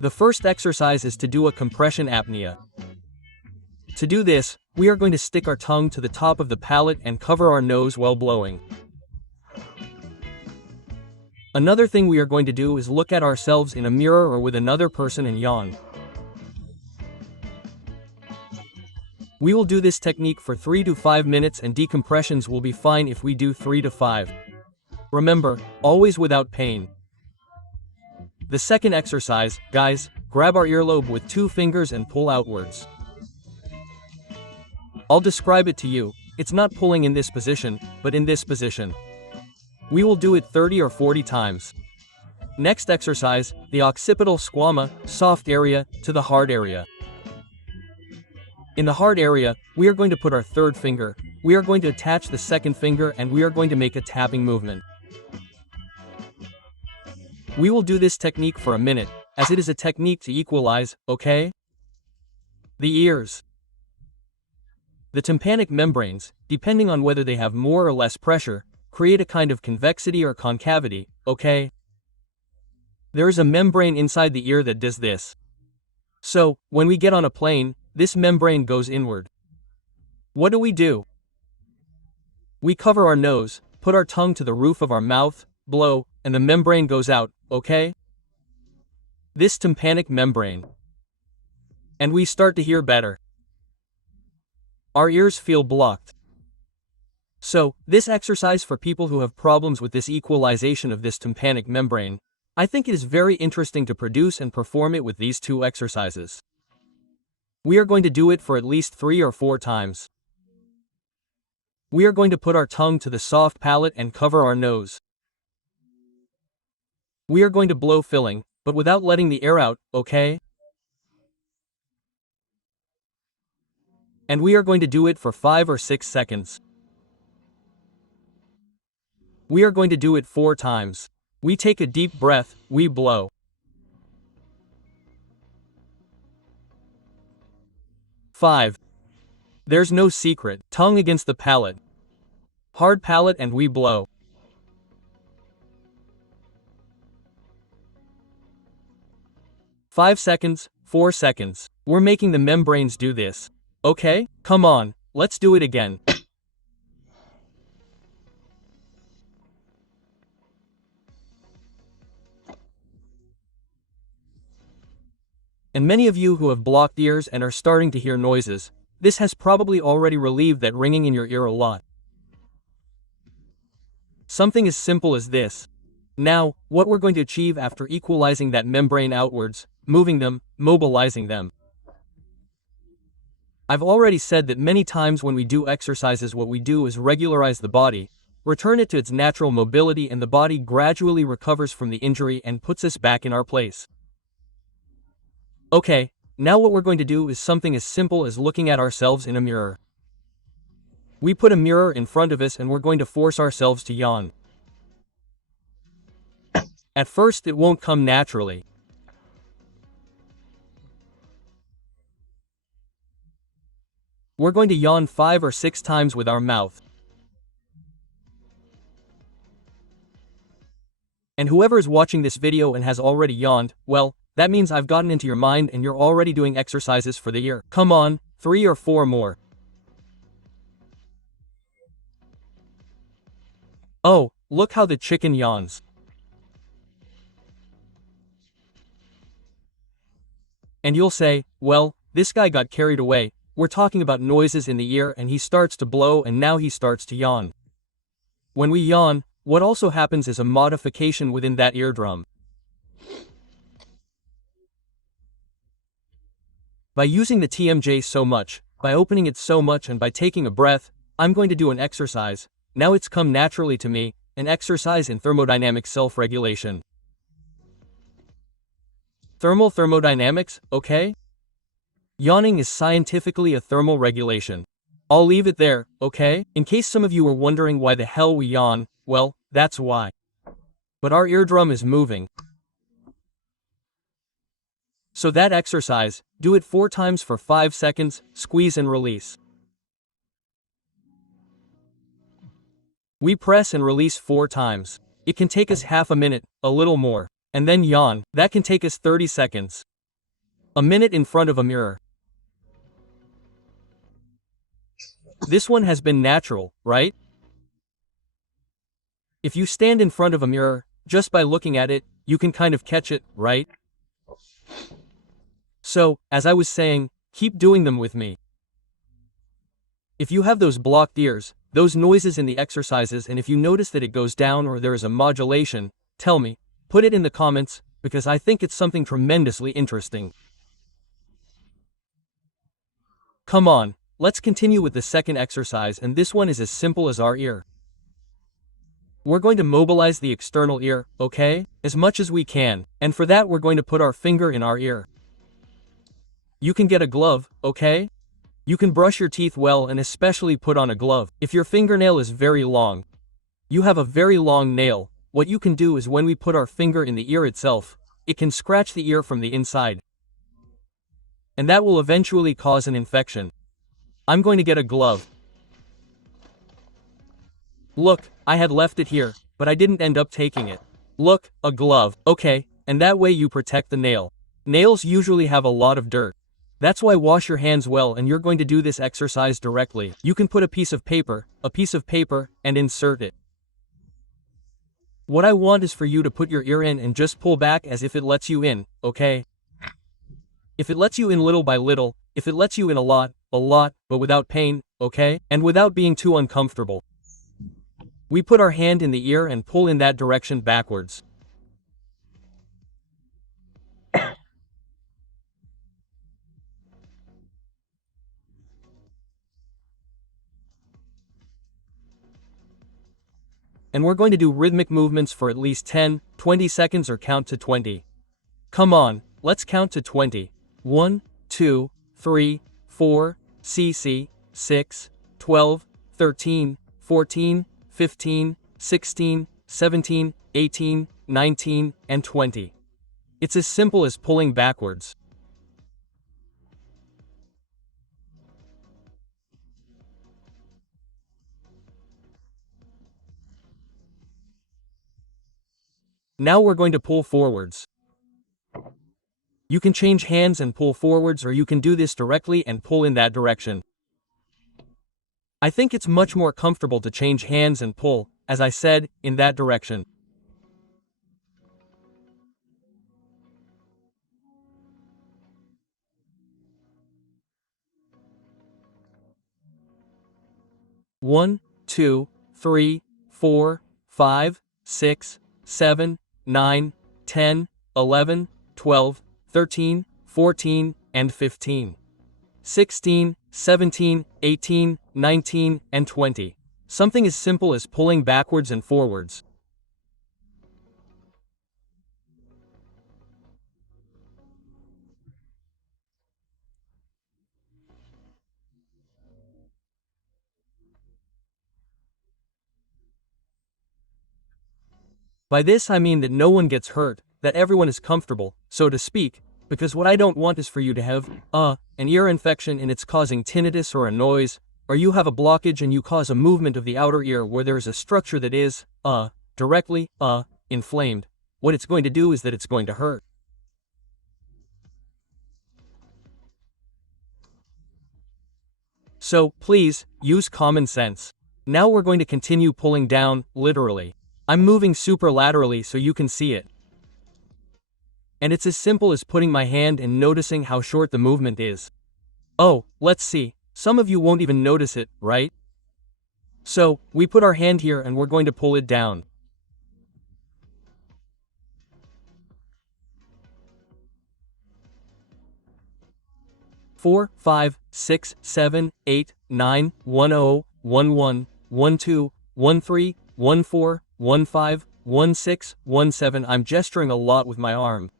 The first exercise is to do a compression apnea. To do this, we are going to stick our tongue to the top of the palate and cover our nose while blowing. Another thing we are going to do is look at ourselves in a mirror or with another person and yawn. We will do this technique for 3 to 5 minutes and decompressions will be fine if we do 3 to 5. Remember, always without pain. The second exercise, guys, grab our earlobe with 2 fingers and pull outwards. I'll describe it to you. It's not pulling in this position, but in this position. We will do it 30 or 40 times. Next exercise, the occipital squama, soft area, to the hard area. In the hard area, we are going to put our third finger, we are going to attach the second finger and we are going to make a tapping movement. We will do this technique for a minute, as it is a technique to equalize, okay? The ears. The tympanic membranes, depending on whether they have more or less pressure, create a kind of convexity or concavity, okay? There is a membrane inside the ear that does this. So, when we get on a plane, this membrane goes inward. What do? We cover our nose, put our tongue to the roof of our mouth, blow, and the membrane goes out, okay? This tympanic membrane. And we start to hear better. Our ears feel blocked. So, this exercise for people who have problems with this equalization of this tympanic membrane, I think it is very interesting to produce and perform it with these 2 exercises. We are going to do it for at least 3 or 4 times. We are going to put our tongue to the soft palate and cover our nose. We are going to blow filling, but without letting the air out, okay? And we are going to do it for 5 or 6 seconds. We are going to do it 4 times. We take a deep breath, we blow. 5. There's no secret, tongue against the palate. Hard palate and we blow. 5 seconds, 4 seconds. We're making the membranes do this. Okay, come on, let's do it again. And many of you who have blocked ears and are starting to hear noises, this has probably already relieved that ringing in your ear a lot. Something as simple as this. Now, what we're going to achieve after equalizing that membrane outwards, moving them, mobilizing them. I've already said that many times when we do exercises what we do is regularize the body, return it to its natural mobility and the body gradually recovers from the injury and puts us back in our place. Okay, now what we're going to do is something as simple as looking at ourselves in a mirror. We put a mirror in front of us and we're going to force ourselves to yawn. At first it won't come naturally. We're going to yawn 5 or 6 times with our mouth. And whoever is watching this video and has already yawned, well, that means I've gotten into your mind and you're already doing exercises for the ear. Come on, 3 or 4 more. Oh, look how the chicken yawns. And you'll say, well, this guy got carried away. We're talking about noises in the ear and he starts to blow and now he starts to yawn. When we yawn, what also happens is a modification within that eardrum. By using the TMJ so much, by opening it so much and by taking a breath, I'm going to do an exercise. Now it's come naturally to me, an exercise in thermodynamic self-regulation. Thermodynamics, okay? Yawning is scientifically a thermal regulation. I'll leave it there, okay? In case some of you were wondering why the hell we yawn, well, that's why. But our eardrum is moving. So that exercise, do it 4 times for 5 seconds, squeeze and release. We press and release 4 times. It can take us half a minute, a little more. And then yawn, that can take us 30 seconds. A minute in front of a mirror. This one has been natural, right? If you stand in front of a mirror, just by looking at it, you can kind of catch it, right? So, as I was saying, keep doing them with me. If you have those blocked ears, those noises in the exercises, and if you notice that it goes down or there is a modulation, tell me, put it in the comments, because I think it's something tremendously interesting. Come on, let's continue with the second exercise, and this one is as simple as our ear. We're going to mobilize the external ear, okay? As much as we can, and for that we're going to put our finger in our ear. You can get a glove, okay? You can brush your teeth well and especially put on a glove. If your fingernail is very long, you have a very long nail, what you can do is when we put our finger in the ear itself, it can scratch the ear from the inside. And that will eventually cause an infection. I'm going to get a glove. Look, I had left it here, but I didn't end up taking it. Look, a glove, okay, and that way you protect the nail. Nails usually have a lot of dirt. That's why wash your hands well, and you're going to do this exercise directly. You can put a piece of paper, and insert it. What I want is for you to put your ear in and just pull back as if it lets you in, okay? If it lets you in little by little, if it lets you in a lot, but without pain, okay? And without being too uncomfortable. We put our hand in the ear and pull in that direction backwards. And we're going to do rhythmic movements for at least 10, 20 seconds or count to 20. Come on, let's count to 20. 1, 2, 3, 4, cc, 6, 12, 13, 14, 15, 16, 17, 18, 19, and 20. It's as simple as pulling backwards. Now we're going to pull forwards. You can change hands and pull forwards, or you can do this directly and pull in that direction. I think it's much more comfortable to change hands and pull, as I said, in that direction. One, 2, 3, 4, 5, 6, 7, 9, 10, 11, 12, 13, 14, and 15. 16, 17, 18, 19, and 20. Something as simple as pulling backwards and forwards. By this I mean that no one gets hurt, that everyone is comfortable, so to speak, because what I don't want is for you to have, an ear infection and it's causing tinnitus or a noise, or you have a blockage and you cause a movement of the outer ear where there is a structure that is, directly, inflamed. What it's going to do is that it's going to hurt. So, please, use common sense. Now we're going to continue pulling down, literally. I'm moving superlaterally so you can see it. And it's as simple as putting my hand and noticing how short the movement is. Oh, let's see. Some of you won't even notice it, right? So, we put our hand here and we're going to pull it down. Four, 5, 6, 7, 8, 9, 1, 0, 1, 1, 1, 2, 1, 3, 1, 4, 1, 5, 1, 6, 1, 7. I'm gesturing a lot with my arm.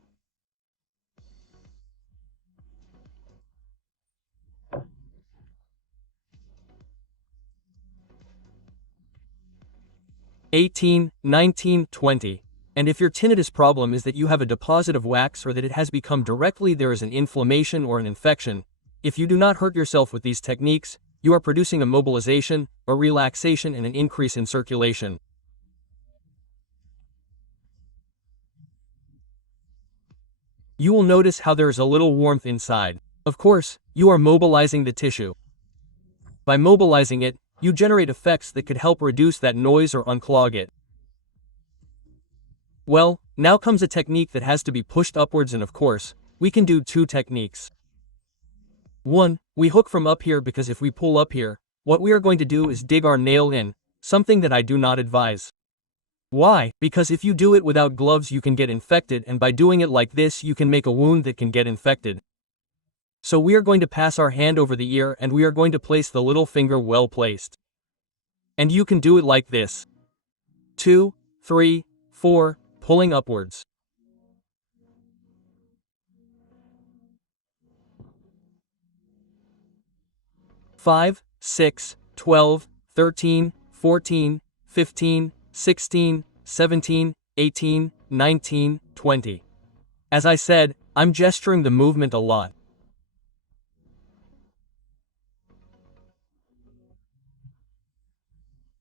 $18, $19, $20. And if your tinnitus problem is that you have a deposit of wax or that it has become directly there is an inflammation or an infection, if you do not hurt yourself with these techniques, you are producing a mobilization, a relaxation, and an increase in circulation. You will notice how there is a little warmth inside. Of course, you are mobilizing the tissue. By mobilizing it, you generate effects that could help reduce that noise or unclog it. Well, now comes a technique that has to be pushed upwards, and of course, we can do two techniques. One, we hook from up here, because if we pull up here, what we are going to do is dig our nail in, something that I do not advise. Why? Because if you do it without gloves you can get infected, and by doing it like this you can make a wound that can get infected. So we are going to pass our hand over the ear and we are going to place the little finger well placed. And you can do it like this. 2, 3, 4, pulling upwards. 5, 6, 12, 13, 14, 15, 16, 17, 18, 19, 20. As I said, I'm gesturing the movement a lot.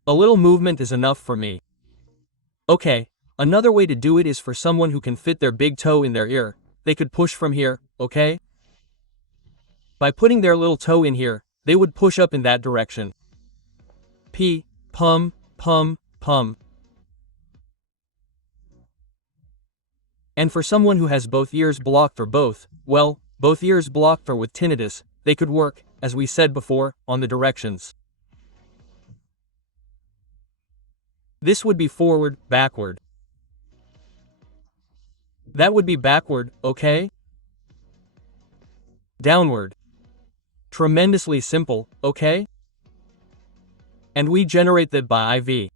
A little movement is enough for me. Okay, another way to do it is for someone who can fit their big toe in their ear. They could push from here, okay? By putting their little toe in here, they would push up in that direction. Pum, pum, pum. And for someone who has both ears blocked or both ears blocked or with tinnitus, they could work, as we said before, on the directions. This would be forward, backward. That would be backward, okay? Downward. Tremendously simple, okay? And we generate that by IV.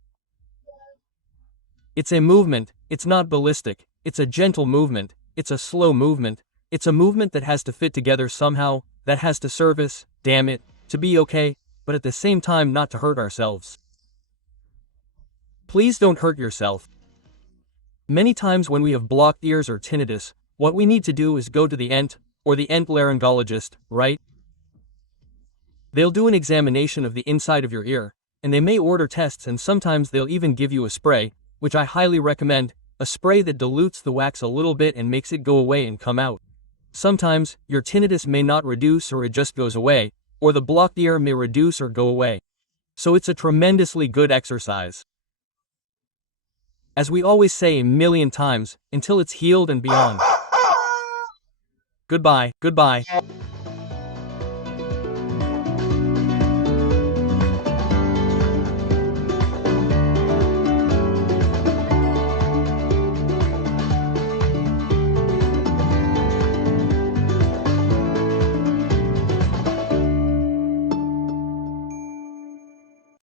It's a movement, it's not ballistic, it's a gentle movement, it's a slow movement, it's a movement that has to fit together somehow, that has to service, damn it, to be okay, but at the same time not to hurt ourselves. Please don't hurt yourself. Many times when we have blocked ears or tinnitus, what we need to do is go to the ENT, or the laryngologist, right? They'll do an examination of the inside of your ear, and they may order tests, and sometimes they'll even give you a spray, which I highly recommend, a spray that dilutes the wax a little bit and makes it go away and come out. Sometimes, your tinnitus may not reduce or it just goes away, or the blocked ear may reduce or go away. So it's a tremendously good exercise. As we always say a million times, until it's healed and beyond. Goodbye, goodbye.